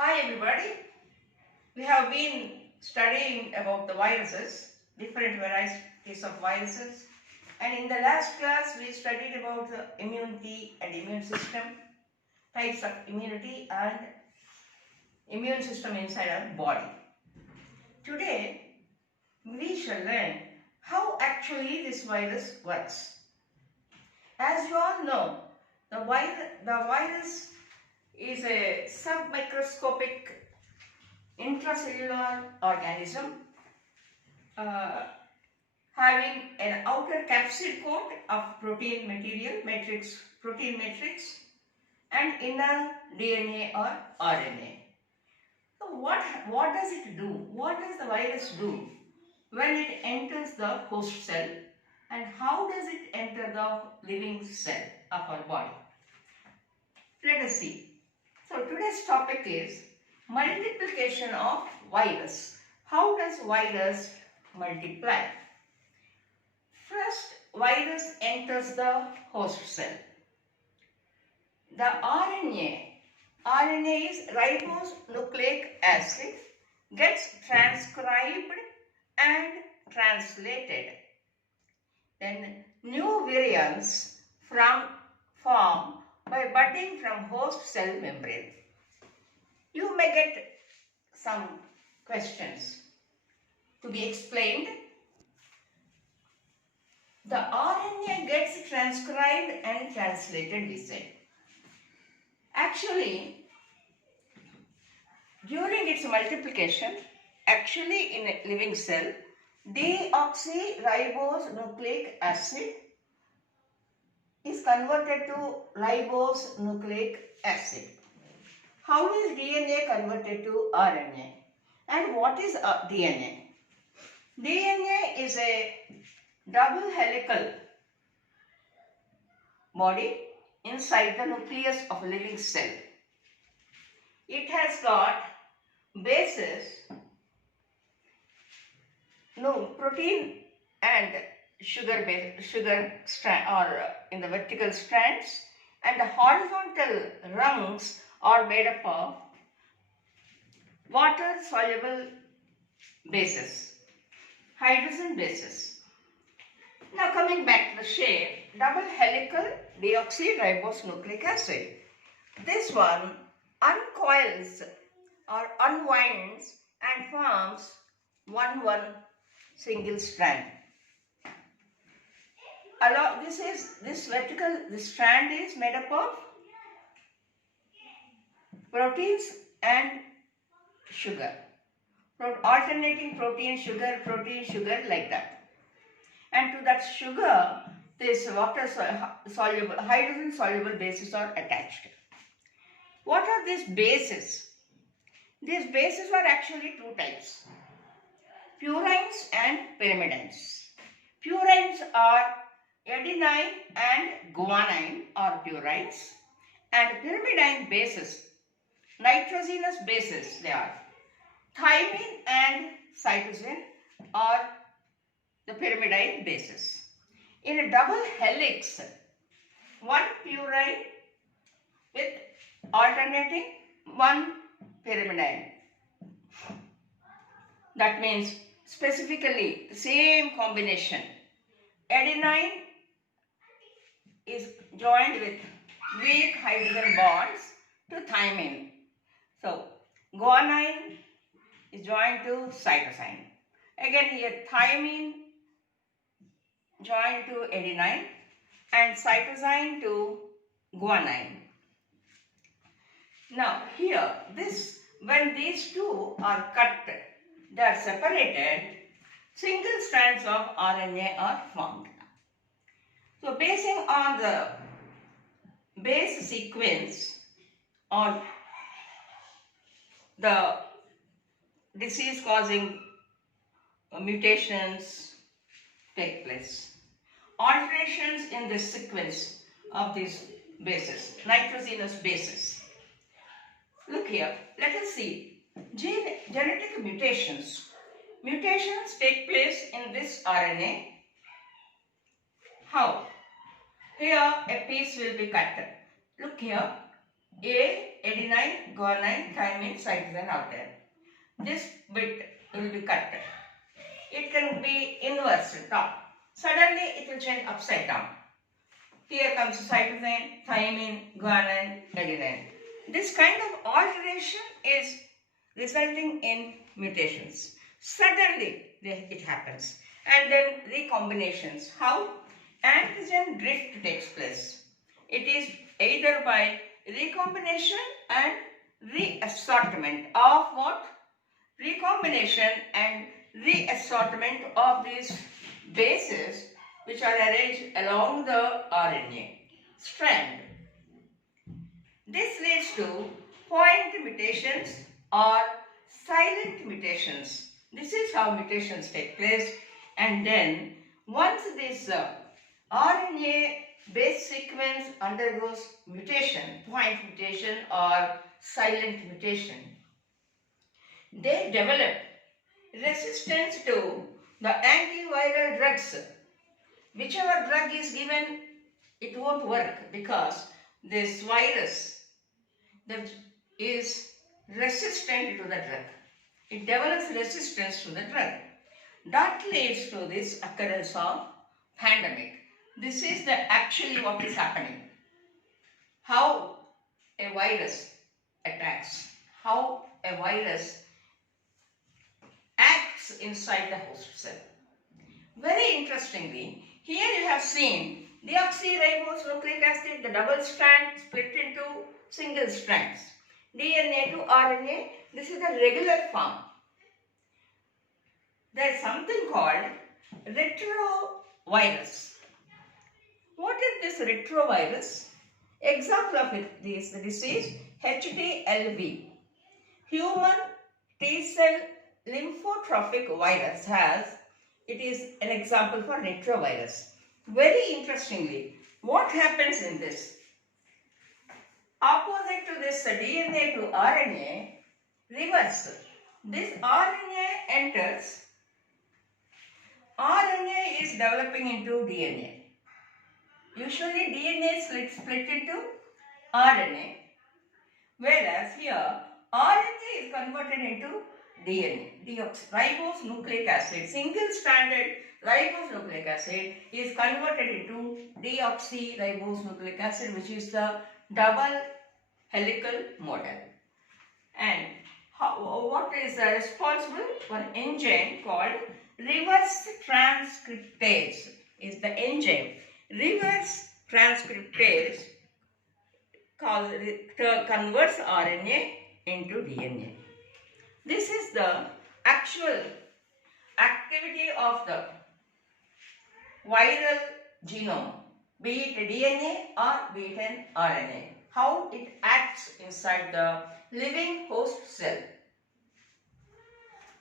Hi everybody, we have been studying about the viruses, different varieties of viruses, and in the last class we studied about the immunity and immune system, types of immunity and immune system inside our body. Today we shall learn how actually this virus works. As you all know, the virus is a submicroscopic intracellular organism having an outer capsid coat of protein matrix and inner DNA or RNA. So what does it do? What does the virus do when it enters the host cell, and how does it enter the living cell of our body? Let us see. So today's topic is multiplication of virus. How does virus multiply? First, virus enters the host cell. The RNA is ribonucleic acid, gets transcribed and translated. Then new virions form by budding from host cell membrane. You may get some questions to be explained. The RNA gets transcribed and translated, we said. Actually, during its multiplication, in a living cell, deoxyribonucleic acid is converted to ribonucleic acid. How is DNA converted to RNA? And what is DNA? DNA is a double helical body inside the nucleus of a living cell. It has got bases, protein and sugar strand or in the vertical strands, and the horizontal rungs are made up of water soluble bases, hydrogen bases. Now coming back to the shape, double helical deoxyribonucleic acid. This one uncoils or unwinds and forms one single strand. This strand is made up of proteins and sugar, alternating protein, sugar, like that. And to that sugar, this hydrogen soluble bases are attached. What are these bases? These bases are actually two types, purines and pyrimidines. Purines are adenine and guanine are purines, and pyrimidine bases, nitrogenous bases, they are thymine and cytosine are the pyrimidine bases. In a double helix, one purine with alternating one pyrimidine. That means specifically the same combination. Adenine is joined with weak hydrogen bonds to thymine. So guanine is joined to cytosine. Again here thymine joined to adenine and cytosine to guanine. Now here when these two are cut, they are separated, single strands of RNA are formed. So basing on the base sequence or the disease causing mutations take place. Alterations in the sequence of these bases, nitrogenous bases. Look here, let us see. Genetic mutations. Mutations take place in this RNA. How? Here a piece will be cut. Look here, A adenine, guanine, thymine, cytosine out there. This bit will be cut. It can be inverted top. Suddenly it will change upside down. Here comes cytosine, thymine, guanine, adenine. This kind of alteration is resulting in mutations. Suddenly it happens. And then recombinations. How? Antigen drift takes place. It is either by recombination and reassortment of what? Recombination and reassortment of these bases which are arranged along the RNA strand. This leads to point mutations or silent mutations. This is how mutations take place, and then once this RNA base sequence undergoes mutation, point mutation or silent mutation, they develop resistance to the antiviral drugs. Whichever drug is given, it won't work because this virus that is resistant to the drug. It develops resistance to the drug. That leads to this occurrence of pandemic. This is actually what is happening. How a virus attacks, how a virus acts inside the host cell. Very interestingly, here you have seen deoxyribonucleic acid, the double strand split into single strands. DNA to RNA, this is the regular form. There is something called retrovirus. What is this retrovirus? Example of this disease, HTLV. Human T-cell lymphotrophic virus it is an example for retrovirus. Very interestingly, what happens in this? Opposite to this DNA to RNA, reverse. This RNA enters, RNA is developing into DNA. Usually DNA is split into RNA, whereas here RNA is converted into DNA. Deoxyribonucleic acid, single-stranded ribonucleic acid is converted into deoxyribonucleic acid, which is the double helical model. And what is responsible for an enzyme called reverse transcriptase is the enzyme. Reverse transcriptase converts RNA into DNA. This is the actual activity of the viral genome, be it DNA or be it an RNA. How it acts inside the living host cell.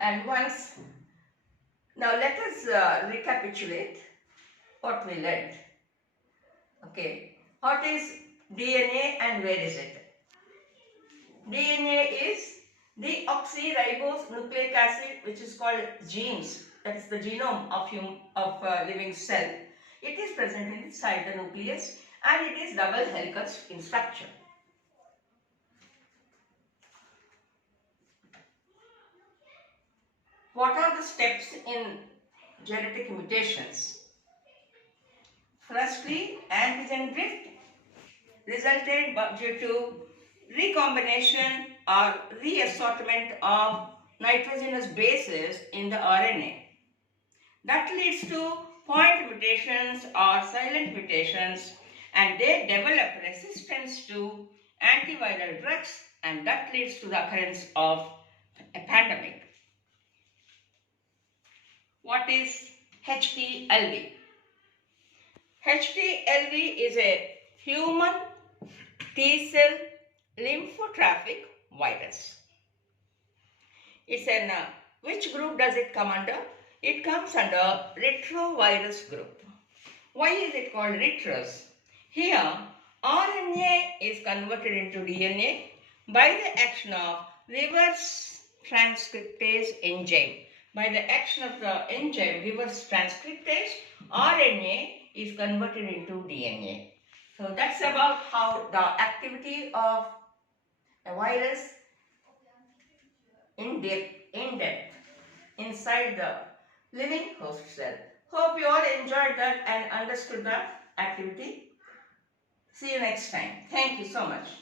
And now let us recapitulate what we learned. Okay, what is DNA and where is it? DNA is deoxyribonucleic acid, which is called genes. That is the genome of living cell. It is present inside the nucleus and it is double helical in structure. What are the steps in genetic mutations? Firstly, antigen drift resulted due to recombination or reassortment of nitrogenous bases in the RNA. That leads to point mutations or silent mutations, and they develop resistance to antiviral drugs, and that leads to the occurrence of a pandemic. What is HTLV? HTLV is a human T-cell lymphotrophic virus. It's an which group does it come under? It comes under retrovirus group. Why is it called retros? Here RNA is converted into DNA by the action of reverse transcriptase enzyme. By the action of the enzyme reverse transcriptase, RNA is converted into DNA. So that's about how the activity of a virus in depth inside the living host cell. Hope you all enjoyed that and understood the activity. See you next time. Thank you so much.